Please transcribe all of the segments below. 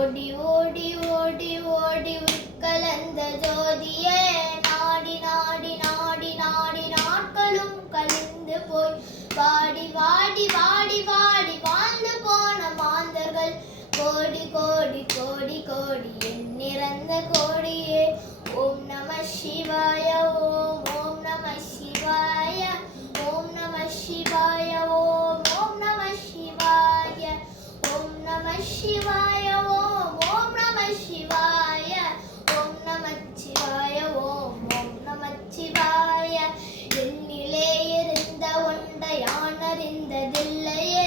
ஓடி ஓடி ஓடி ஓடி உட்கலந்த ஜோதியே நாடி நாடி நாடி நாடி நாட்களும் கழிந்து போய் வாடி வாடி வாடி வாடி வாழ்ந்து போன மாந்தர்கள் கோடி கோடி கோடி கோடி எண்ணிறந்த கோடியே. ஓம் நம சிவாய ஓம் ஓம் நம சிவாய ஓம் நம சிவாய ஓம் ஓம் நம சிவாய ஓம் நம சிவாய ஓம் ஓம் நம சிவாய ஓம் நம சிவாய ஓம் ஓம் நம சிவாய. என்னிலே இருந்த ஒன்றை யான் அறிந்ததில்லையே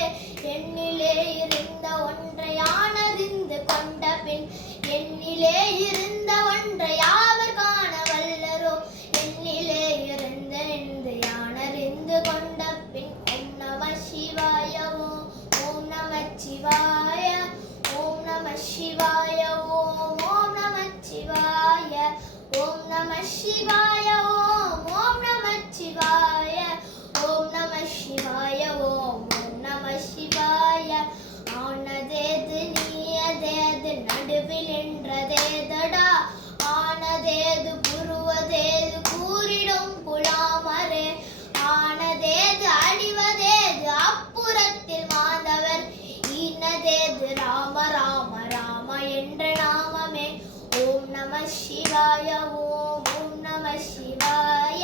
என்னிலே இருந்த ஒன்றை யான் அறிந்து கொண்ட பின் என்னிலே இருந்த ஒன்றை யாவர் காண வல்லரோ என்னிலே இருந்த என்று யான் அறிந்து கொண்ட பின் ஓம் நம சிவாய ஓம் ஓம் நம சிவாய ஓம் நம சிவாய ஓம் ஓம் நம சிவாய ஓம் நம சிவாய ஓம் ஓம் நம சிவாய ஓம் நம சிவாய ஓம் ஓம் நம சிவாய. ஆனதேது நீயதேது நடுவில் நின்றதேதடா ஆனதேது புருவதேது கூறிடும் புலாமரே ஆனதேது அடிவதேது அப்புறத்தில் மாதவர் ஈனதேது ராம ராம ராம என்ற நாமமே. ஓம் நம சிவாய ஓம் ஓம் நம சிவாய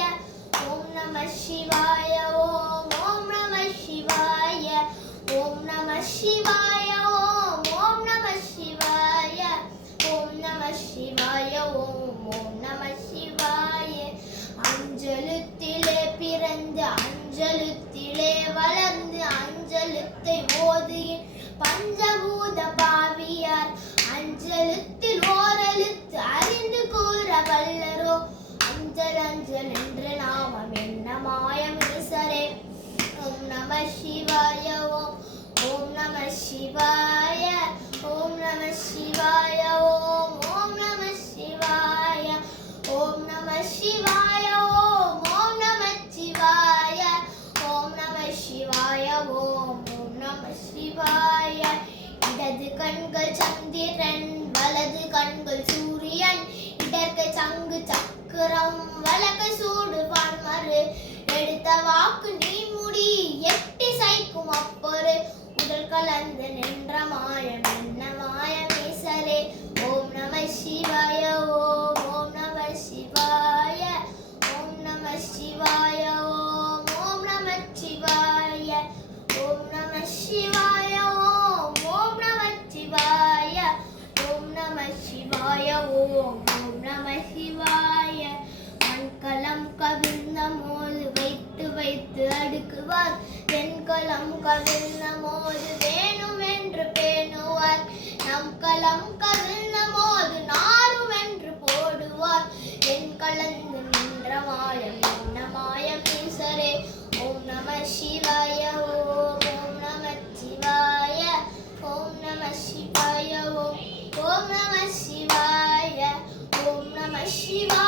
ஓம் நம சிவாய ஓம் ஓம் நம சிவாய ஓம் நம சிவாய ஓம் ஓம் நம சிவாய ஓம் நம சிவாய ஓம் ஓம் நம சிவாய. அஞ்சலுத்திலே பிறந்து அஞ்சலுத்திலே வளர்ந்து அஞ்சலுத்தை ஓதுகின் பஞ்சபூத பாவியார் அஞ்சலுத்தில் ஓரெழுத்து அறிந்து கூற வல்லரோ அஞ்சல் அஞ்சல் என்ற நாமம் என்ன மாயம் ஈசரே. ஓம் நம சிவாய ஓம் ஓம் நம சிவாய ஓம் நம சிவாய ஓம் ஓம் நம சிவாய ஓம் நம சிவாய ஓம் ஓம் நம சிவாய ஓம் நம சிவாய ஓம் ஓம் நம சிவாய. இடது கண்கள் சந்திரன் வலது கண்கள் சூரியன் இடர்க்கு சங்கு சக்கரம் வலக்கை சூடு பான்மரு எடுத்த வாக்கு நீன்முடி எட்டி சைக்கும் அப்பொரு உடல் கலந்து நின்ற மாயம் என்ன மாயம் ஈசரே. ஓம் நம சிவாய ஓம் ஓம் நம சிவாய ஓம் நம சிவாய ஓம் ஓம் நம சிவாய ஓம் நம சிவாய ஓம் ஓம் நம சிவாய ஓம் நம சிவாய ஓம் ஓம் நம சிவாய. மண்கலம் கவிழ்ந்த மோது வைத்து வைத்து அடுக்குவார் தென்கலம் கவிழ்ந்த மோது வேணும் என்று பேணுவார் நம் களம் கவிழ்ந்த மோது நாரும் என்று போடுவார் என் கலந்து நின்ற மாயம் என்ன மாயம் ஈசரே. ஓம் நம சிவாய ஓம் ஓம் நம சிவாய ஓம் நம சிவாய ஓம் ஓம் நம சிவாய ஓம் நம சிவாய